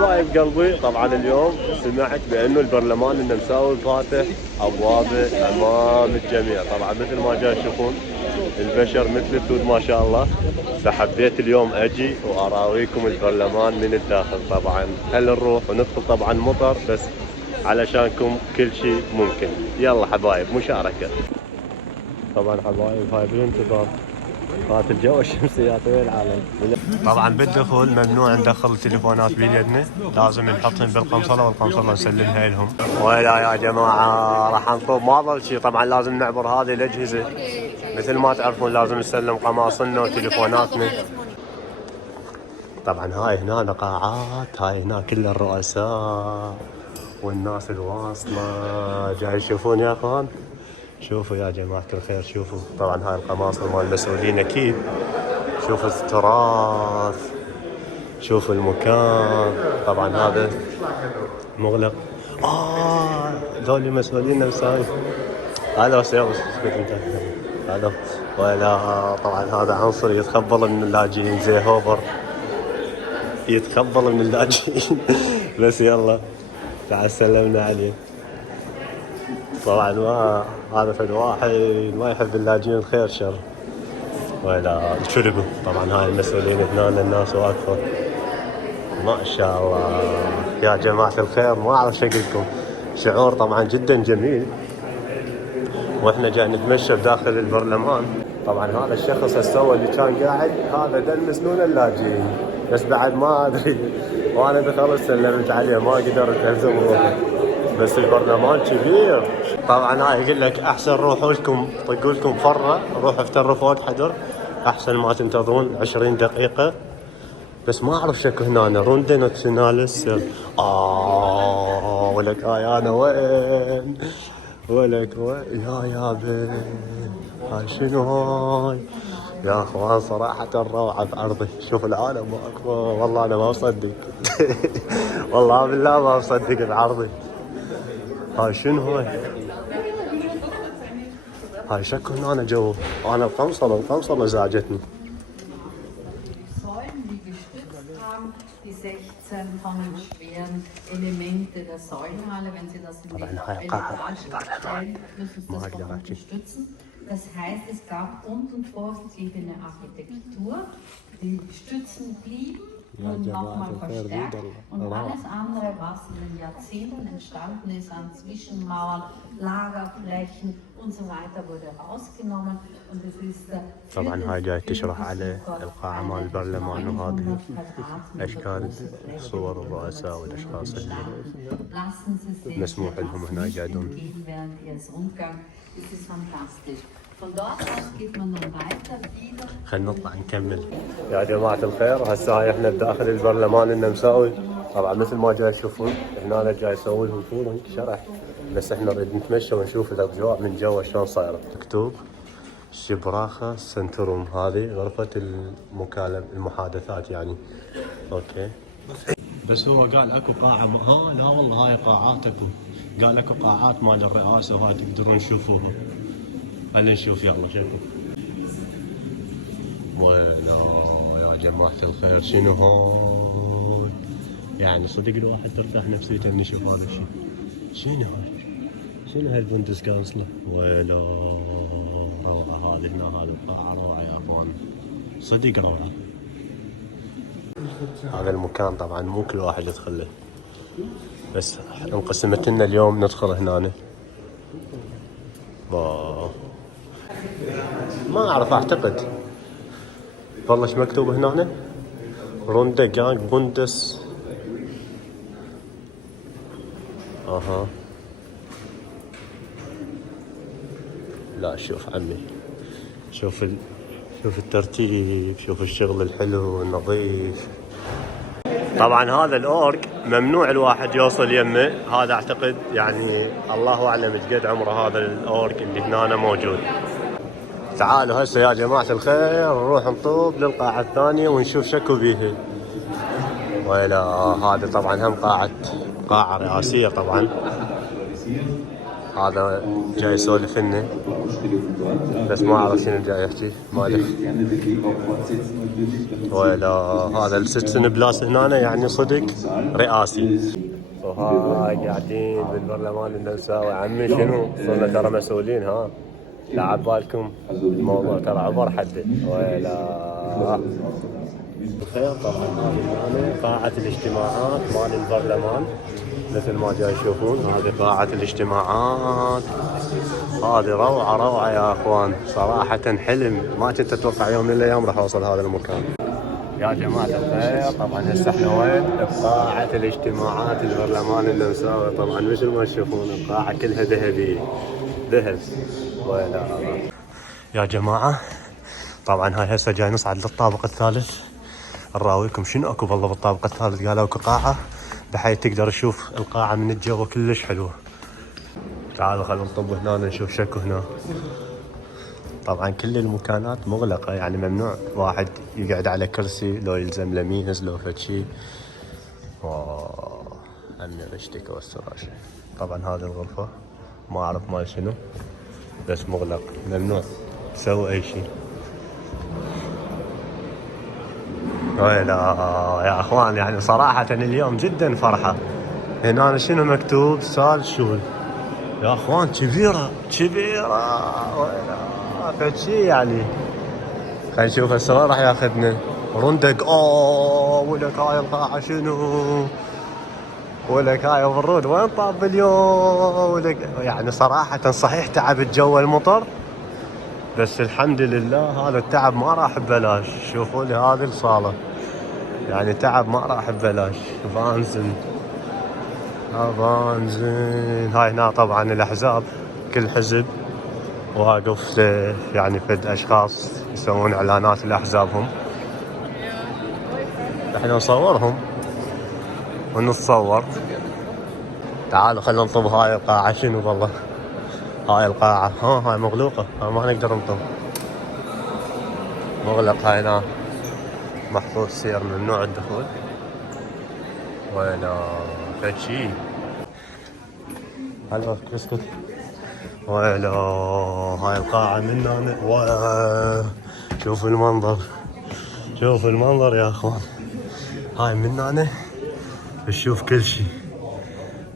حبايب قلبي، طبعا اليوم سمعت بانه البرلمان انه مساوي فاتح ابوابه امام الجميع. طبعا مثل ما جاي تشوفون البشر مثل الدود ما شاء الله. فحبيت اليوم اجي واراويكم البرلمان من الداخل. طبعا هل نروح وندخل طبعا مطر بس علشانكم كل شيء ممكن. يلا حبايب مشاركة. طبعا حبايب هاي بالانتظار هات الجو الشمسيات وين العالم. طبعا بالدخول ممنوع ندخل التليفونات بيدنا، لازم نحطهم بالقنصله والقنصله نسلمها لهم. ولا يا جماعه راح نطوب ما ظل شيء. طبعا لازم نعبر هذه الاجهزه مثل ما تعرفون، لازم نسلم قماصنا وتليفوناتنا. طبعا هاي هنا قاعات، هاي هنا كل الرؤساء والناس الواصله جاي تشوفون يا اخوان. شوفوا يا جماعة الخير، شوفوا طبعا هاي القماصة مال المسؤولين اكيد. شوفوا التراث، شوفوا المكان. طبعا هذا مغلق. ذولي مسؤولين نفسهم. هذا سيارة اسكت انت. هذا ولا طبعا هذا عنصر يتخبل من اللاجئين زي هوبر، يتخبل من اللاجئين. بس يلا تعال سلمنا عليه. طبعا ما هذا فد واحد ما يحب اللاجئين الخير شر ولا الشرقوا. طبعا هاي المسؤولين هنا الناس واقفه ما شاء الله يا جماعه الخير. ما اعرف شو اقول لكم، شعور طبعا جدا جميل واحنا جاي نتمشى بداخل البرلمان. طبعا هذا الشخص السوى اللي كان قاعد هذا ده المسنون اللاجئين، بس بعد ما ادري وانا دخلت سلمت عليه ما قدرت الزم روحي. بس البرلمان كبير. طبعا هاي يقول لك احسن روحوا لكم طقوا لكم فره، روحوا افتروا فوق حدر احسن ما تنتظرون 20 دقيقه. بس ما اعرف شكو هنا روندا ناتشوناليس. ولك هاي انا وين ولك وين يا بن. هاي شنو هاي يا اخوان؟ صراحه روعه بعرضي. شوف العالم اكبر والله انا ما مصدق. والله بالله ما مصدق بعرضي. هاي شنو هاي شكو هنا أنا جو. انا القنصله زعجتني. طبعا هاي قاعه البرلمان ما اقدر احكي. Das heißt, es gab und vorgegebene Architektur, die Stützen blieben und nochmal verstärkt. Und alles andere, was in den Jahrzehnten entstanden ist an Zwischenmauern, Lagerflächen und so weiter, wurde rausgenommen. Und es ist طبعا هاي جاي تشرح على القاعة مال البرلمان وهذه أشكال صور الرؤساء والأشخاص اللي مسموح لهم هنا يقعدون. خلينا نطلع نكمل يا جماعة الخير. هسه هاي احنا بداخل البرلمان انه مساوي. طبعا مثل ما جاي تشوفون هنا جاي يسوي لهم طول شرح، بس احنا نريد نتمشى ونشوف الاجواء من جوا شلون صايره. مكتوب شبراخة سنتروم، هذه غرفة المحادثات يعني. اوكي بس هو قال اكو قاعة لا والله هاي قاعات اكو. قال اكو قاعات مال الرئاسة وهاي تقدرون تشوفوها. خلينا نشوف يلا شوفوا. ولا يا جماعة الخير شنو هاي؟ يعني صدق الواحد ترتاح نفسيته انه يشوف هذا الشيء. شنو هاي؟ شنو هالبوندس كانسلر؟ ولا روعة هذه هنا. هذه القاعة روعة يا اخوان، صدق روعة. هذا المكان طبعا مو كل واحد يدخله، بس انقسمت لنا اليوم ندخل هنا. ما اعرف اعتقد والله ايش مكتوب هنا. روندا جانج بوندس. لا شوف عمي، شوف الترتيب، شوف الشغل الحلو والنظيف. طبعا هذا الاورك ممنوع الواحد يوصل يمه. هذا اعتقد يعني الله اعلم ايش قد عمره هذا الاورك اللي هنا موجود. تعالوا هسه يا جماعة الخير نروح نطوب للقاعة الثانية ونشوف شكو بيها. ولا هذا طبعا هم قاعة رئاسية طبعا. هذا جاي يسولف لنا بس ما اعرف شنو جاي يحكي ما ادري. ولا هذا السيتسن بلاس هنا يعني صدق رئاسي. وهاي قاعدين بالبرلمان النمساوي. عمي شنو صرنا ترى مسؤولين ها، لا عبالكم الموضوع ترى عبر حده. ولا بخير. طبعا هذه قاعة الاجتماعات مال البرلمان مثل ما جاي تشوفون. هذه قاعة الاجتماعات. هذه روعة روعة يا اخوان صراحة. حلم ما كنت اتوقع يوم من الايام راح اوصل هذا المكان. يا جماعة الخير طبعا هسه احنا وين؟ بقاعة الاجتماعات البرلمان النمساوي. طبعا مثل ما تشوفون القاعة كلها ذهبية ذهب. ولا يا جماعة طبعا هاي هسه جاي نصعد للطابق الثالث. نراويكم شنو اكو والله بالطابق الثالث. قالوا اكو قاعة بحيث تقدر تشوف القاعة من الجو كلش حلوة. تعالوا خلونا نطب هنا نشوف شكو هنا. طبعا كل المكانات مغلقة يعني ممنوع واحد يقعد على كرسي لو يلزم لميز لو فد شي. عمي غشتك والسراشة. طبعا هذه الغرفة ما اعرف مال شنو بس مغلق ممنوع تسوي اي شي. ويلا يا اخوان يعني صراحة اليوم جدا فرحة. هنا شنو مكتوب؟ سال شول يا اخوان كبيرة كبيرة. ويلا فد شي يعني. خلينا نشوف هسه وين راح ياخذنا. رندق. ولك هاي القاعة شنو؟ ولك هاي برود وين طاب اليوم؟ ولك يعني صراحة صحيح تعب الجو المطر بس الحمد لله هذا التعب ما راح ببلاش. شوفوا لي هذه الصالة يعني تعب ما راح ببلاش. فانزن هاي هنا طبعا الاحزاب كل حزب واقف يعني فد اشخاص يسوون اعلانات لاحزابهم. احنا نصورهم ونتصور. تعالوا خلينا نطب هاي القاعة شنو والله. هاي القاعة هاي مغلوقة ما نقدر نطب مغلق. هاي هنا محظوظ سير ممنوع الدخول ولا فد شي. هلا اسكت. ولا هاي القاعة من هنا. شوفوا المنظر شوفوا المنظر يا اخوان. هاي من هنا تشوف كل شي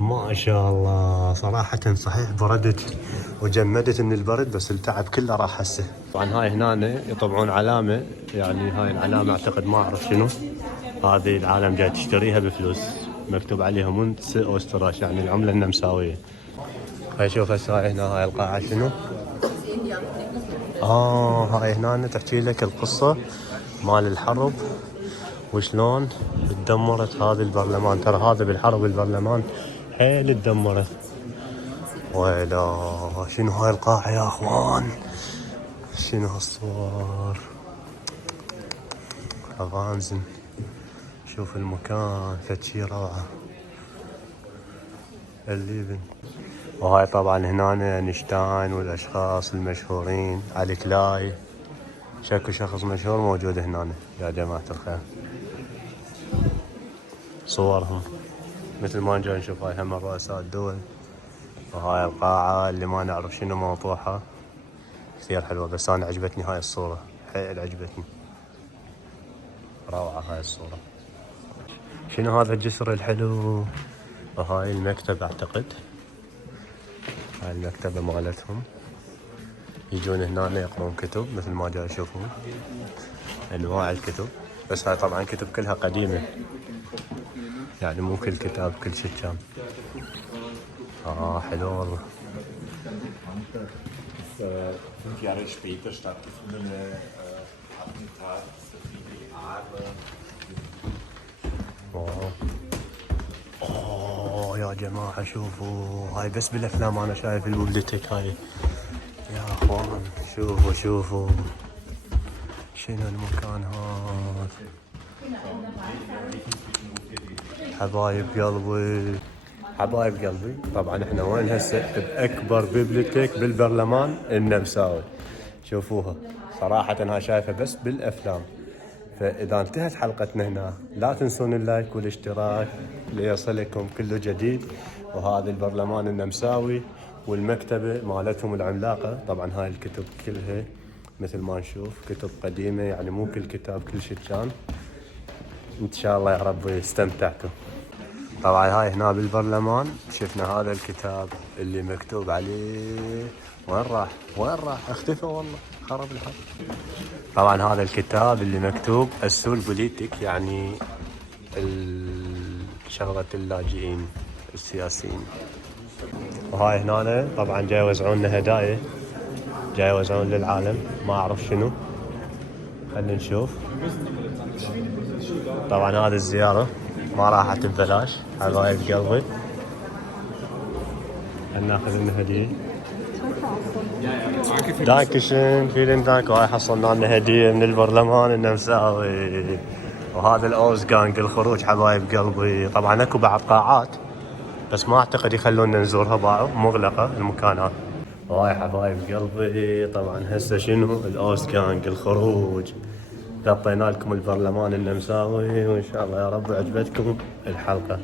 ما شاء الله. صراحة صحيح بردت وجمدت من البرد بس التعب كله راح هسه. طبعا هاي هنا يطبعون علامة يعني هاي العلامة اعتقد ما اعرف شنو. هذه العالم جاي تشتريها بفلوس مكتوب عليها منت اوستراش يعني العملة النمساوية. هاي شوف هسه هاي هنا هاي القاعة شنو. هاي هنا تحكي لك القصة مال الحرب وشلون تدمرت هذا البرلمان. ترى هذا بالحرب البرلمان حيل تدمرت. ولا شنو هاي القاعة يا اخوان. شنو هالصور. افانزن شوف المكان فد شي روعة. الليفن. وهاي طبعا هنا اينشتاين والاشخاص المشهورين. علي كلاي شكو شخص مشهور موجود هنا يا جماعة الخير. صورهم مثل ما جاي نشوف. هاي هم رؤساء الدول. وهاي القاعة اللي ما نعرف شنو موضوعها كثير حلوة بس انا عجبتني هاي الصورة حيل عجبتني روعة هاي الصورة. شنو هذا الجسر الحلو. وهاي المكتب اعتقد هاي المكتبة مالتهم. يجون هنا يقرون كتب مثل ما جاي يشوفون انواع الكتب بس هاي طبعا كتب كلها قديمة يعني مو كل كتاب كل شي كان. حلو والله. 5 Jahre später stattgefundene Attentat Sophie Adler. يا جماعة شوفوا هاي بس بالافلام انا شايف الببليتك هاي يا اخوان. شوفوا شنو المكان هذا. حبايب قلبي حبايب قلبي. طبعا احنا وين هسه باكبر ببليتك بالبرلمان النمساوي. شوفوها صراحة انا شايفها بس بالافلام. فاذا انتهت حلقتنا هنا لا تنسون اللايك والاشتراك ليصلكم كل جديد. وهذا البرلمان النمساوي والمكتبة مالتهم العملاقة. طبعا هاي الكتب كلها مثل ما نشوف كتب قديمة، يعني مو كل كتاب كل شيء كان. ان شاء الله يا رب استمتعتوا. طبعا هاي هنا بالبرلمان شفنا هذا الكتاب اللي مكتوب عليه، وين راح اختفى والله، خرب الحرب. طبعا هذا الكتاب اللي مكتوب السول بوليتيك، يعني شغلة اللاجئين السياسيين. وهاي هنا طبعا جاي يوزعون لنا هدايا، جاي يوزعون للعالم، ما اعرف شنو، خلينا نشوف. طبعا هذه الزيارة ما راحت ببلاش حبايب قلبي. خلينا ناخذ لنا هدية. دانكشن فيلن دانك. وهاي حصلنا لنا هدية من البرلمان النمساوي. وهذا الاوز جانج الخروج حبايب قلبي. طبعا اكو بعض قاعات بس ما اعتقد يخلونا نزورها، باعوا مغلقة المكان هذا. وهاي حبايب قلبي طبعا هسه شنو الاوز جانج الخروج. غطينا لكم البرلمان النمساوي، وان شاء الله يا رب عجبتكم الحلقة.